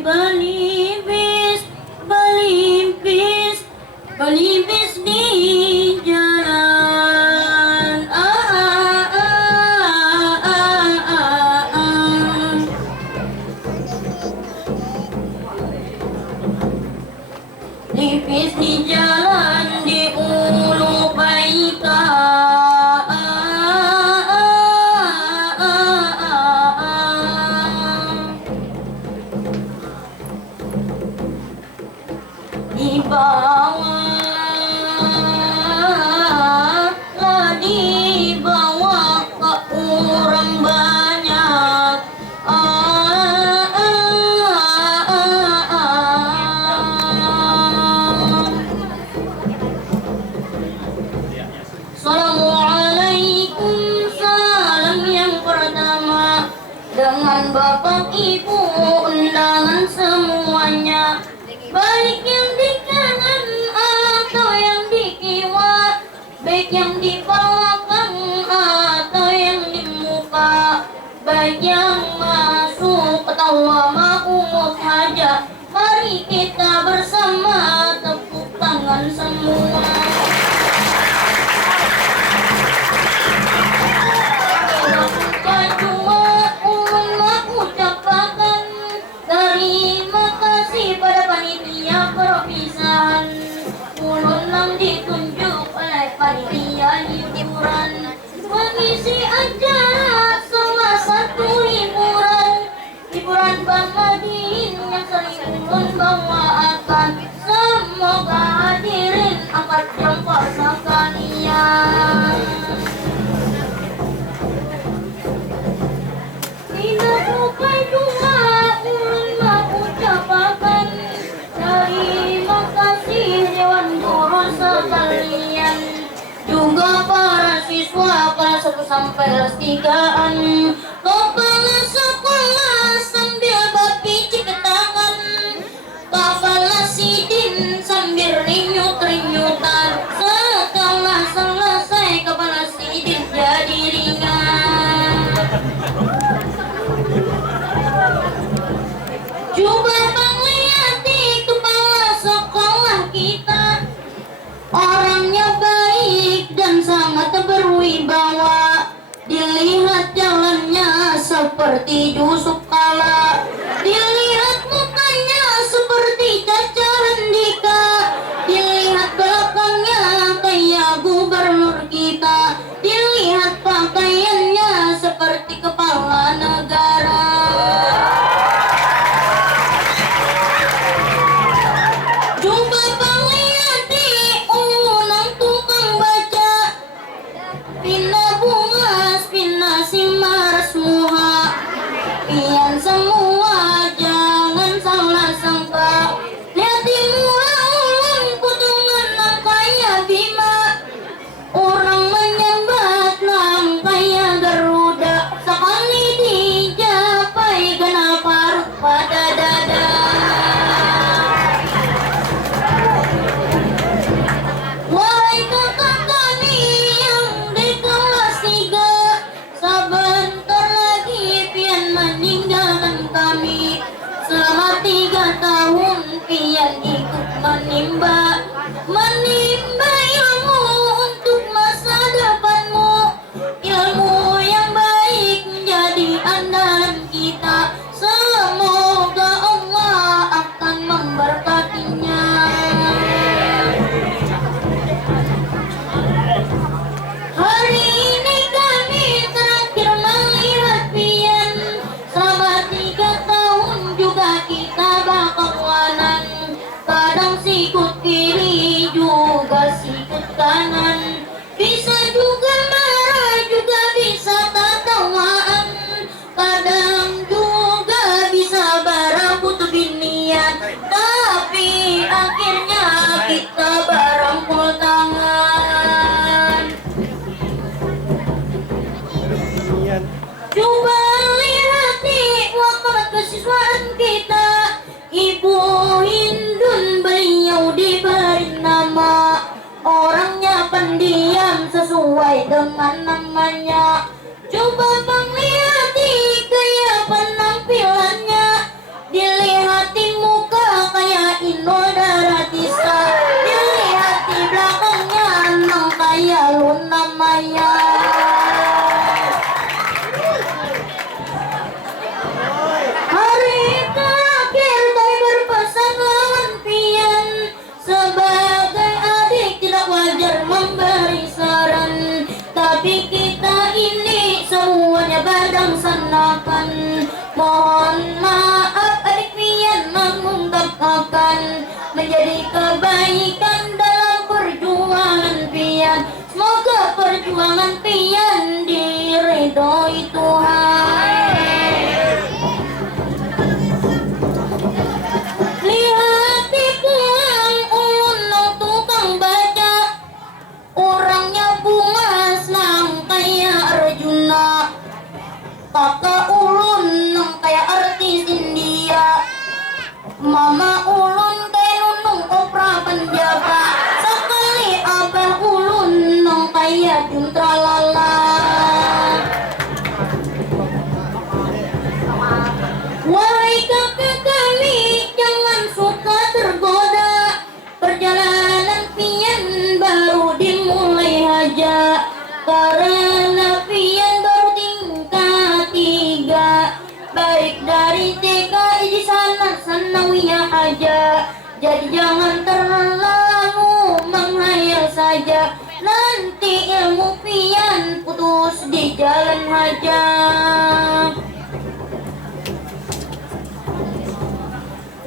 Belibis, belibis, belibis di jalan. Lipis di jalan di ulu baika. Dibawa ke orang banyak. Assalamualaikum, salam yang pertama dengan bapak ibu undangan semuanya, baik yang di kanan atau yang di kiwa, baik yang di belakang atau yang di muka, baik yang masuk atau mau saja, mari kita bersama tepuk tangan semua. Terima kasih pada panitia perpisahan. Ulun lang ditunjuk oleh panitia hiburan mengisi acara salah satu hiburan Bang Madin yang sering ulun bawakan. Semoga hadirin angkat jempol sekalian. Tidak lupa juga ulun mau ucapkan terima kasih Dewan Guru sekalian, juga para siswa kelas 1 sampai kelas 3-an, kepala sekolah sambil berpicik tangan, kepala sidin sambil rinyut-rinyutan. Setelah selesai kepala sidin jadi ringan. Coba Bang lihat di kepala sekolah kita, orangnya baik dan sangat berwibawa. Dilihat jalannya seperti Yusuf Kala, dilihat mukanya seperti Caca Handika, dilihat belakangnya kayak gubernur kita, dilihat pakaiannya seperti kepala negara. Coba Bang lihat di ulang tukang baca, pina bunga, pina simaras muha, pian semua jangan salah sangka. Lihat di muka ulun potongan nang kaya Bima, orang menyambat nang kaya Garuda, sekali dijapai genap parut pada dada. Wahai kakak kami yang di kelas 3, sebentar lagi pian meninggalkan kami. Selama 3 tahun pian ikut menimba ilmu untuk masa depanmu. Ilmu yang baik menjadi andalan kita. Semoga Allah akan memberkatinya. Hari ini kami terakhir melihat pian. Selama 3 tahun juga kita bakawanan. Kadang sikut kiri juga sesuai dengan namanya. Coba bang lihati gaya penampilannya, dilihati muka kayak Inul Daratista, dilihati belakangnya nang kayak Luna Maya. Hari terakhir Toy berpesan lawan pian, sebagai adik tidak wajar memberi saran, tapi kita ini semuanya badang sanakan. Mohon maaf adik pian mengungkapkan menjadi kebaikan dalam perjuangan pian. Semoga perjuangan pian diridhoi Tuhan. Lihati pulang ulun nang tukang baca, orangnya bunga senang kayak Arjuna. Kakak ulun nang kayak artis India, mama ulun kayak Nunung Opera Panjaba, sekali abah ulun nang kayak Juntra Lala. Wahai kakak kami, jangan suka tergoda, perjalanan pian baru dimulai aja, karena pian baru tingkat 3, baik dari TK di sana sanawiyah aja. Jadi jangan terlalu menghayal saja, nanti ilmu pian putus di jalan aja.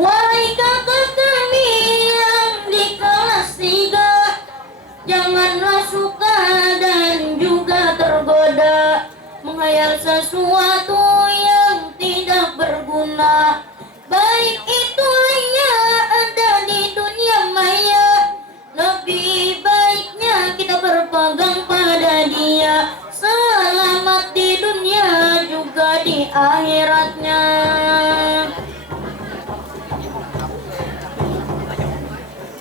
Wahai kakak kami yang di kelas 3, janganlah suka dan juga tergoda menghayal sesuatu yang tidak berguna, baik itu hanya ada di dunia maya. Lebih baiknya kita berpegang pada Dia, selamat di dunia juga di akhiratnya.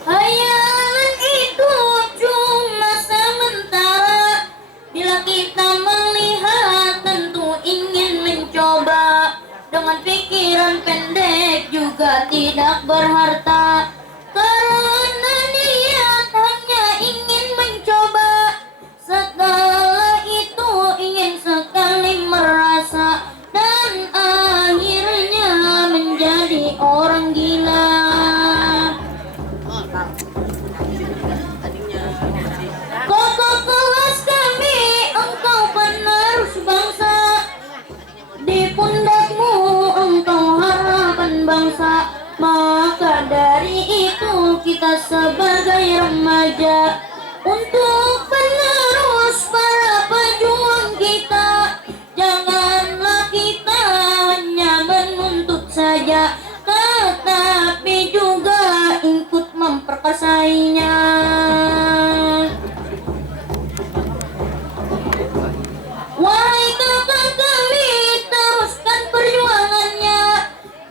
Hayalan itu cuma sementara, bila kita melihat tentu ingin mencoba. Dengan pikiran pendek juga tidak berharta, karena niat hanya ingin mencoba. Setelah itu ingin sekali merasa, dan akhirnya menjadi orang gila. Kakak kelas kami, engkau penerus bangsa, di pundakmu engkau harapan bangsa. Maka dari itu kita sebagai remaja, untuk penerus para pejuang kita, janganlah kita hanya menuntut saja, tetapi juga ikut memperkasainya. Wahai kakak kami, teruskan perjuangannya,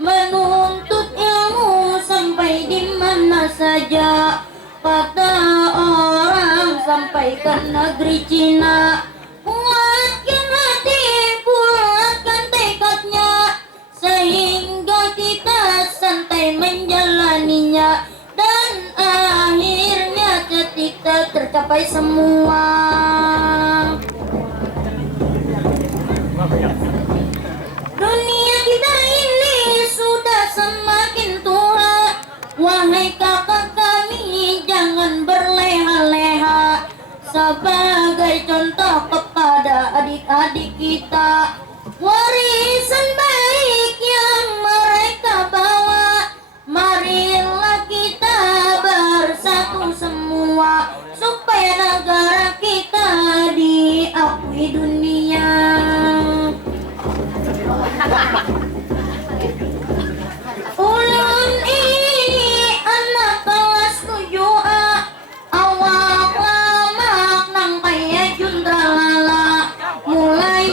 menuntut ilmu sampai di mana saja. Kata orang sampai ke negeri Cina, kuatkan hati, bulatkan tekadnya, sehingga kita santai menjalaninya, dan akhirnya ketika tercapai semua. Dunia kita ini sudah semakin tua, wahai kakak kami jangan berleha-leha, sebagai contoh kepada adik-adik kita. Warisan baik yang mereka bawa, marilah kita bersatu semua, supaya negara kita diakui dunia. Ulun ini anak kelas 7A, awak lamak nang kaya Juntra Lala, mulai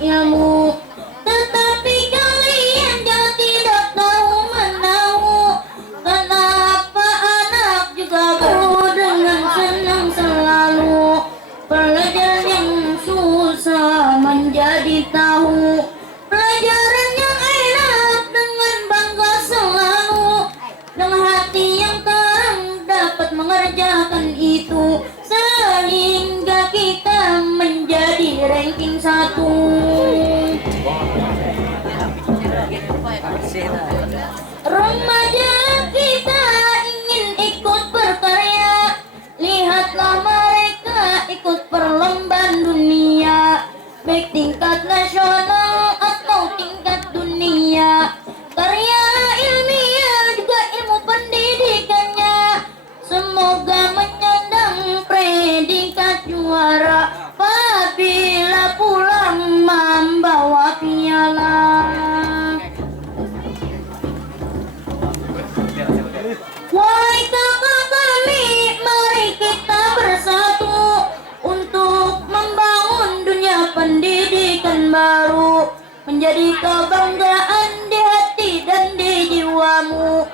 ilmu, tetapi kalian yang tidak tahu menahu. Kenapa anak juga guru dengan senang selalu, pelajaran yang susah menjadi tahu, pelajaran yang enak dengan bangga selalu, dengan hati yang terang dapat mengerjakan itu, sehingga kita menjadi ranking 1. Remaja kita ingin ikut berkarya, lihatlah mereka ikut perlombaan dunia, baik tingkat nasional atau tingkat dunia. Karya ilmiah juga ilmu pendidikannya, semoga menyandang predikat juara apabila pulang membawa piala. Wahai kakak kami, mari kita bersatu untuk membangun dunia pendidikan baru, menjadi kebanggaan di hati dan di jiwamu,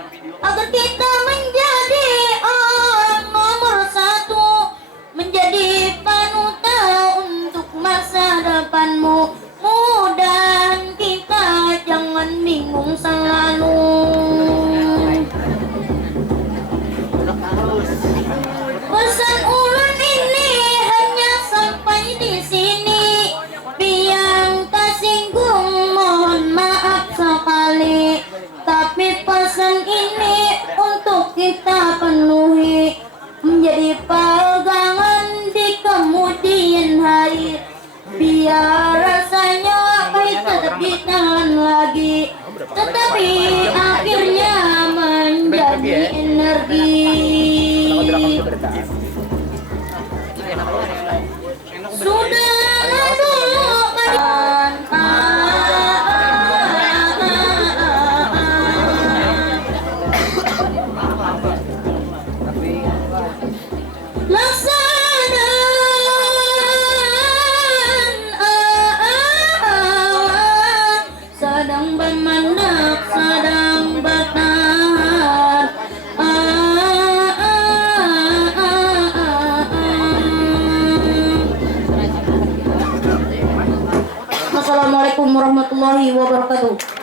agar kita menjadi orang nomor 1, menjadi panutan untuk masa depanmu. Mudah kita jangan bingung selalu. Pesan ulun ini hanya sampai di sini. Yang tersinggung mohon maaf sekali, tapi pesan ini untuk kita penuhi, menjadi pegangan di kemudian hari, biar rasanya pahit tetap ditahan lagi, tetapi akhirnya menjadi energi. Sudah dulu kan sedang bermandak, sedang bertahan. Assalamualaikum warahmatullahi wabarakatuh.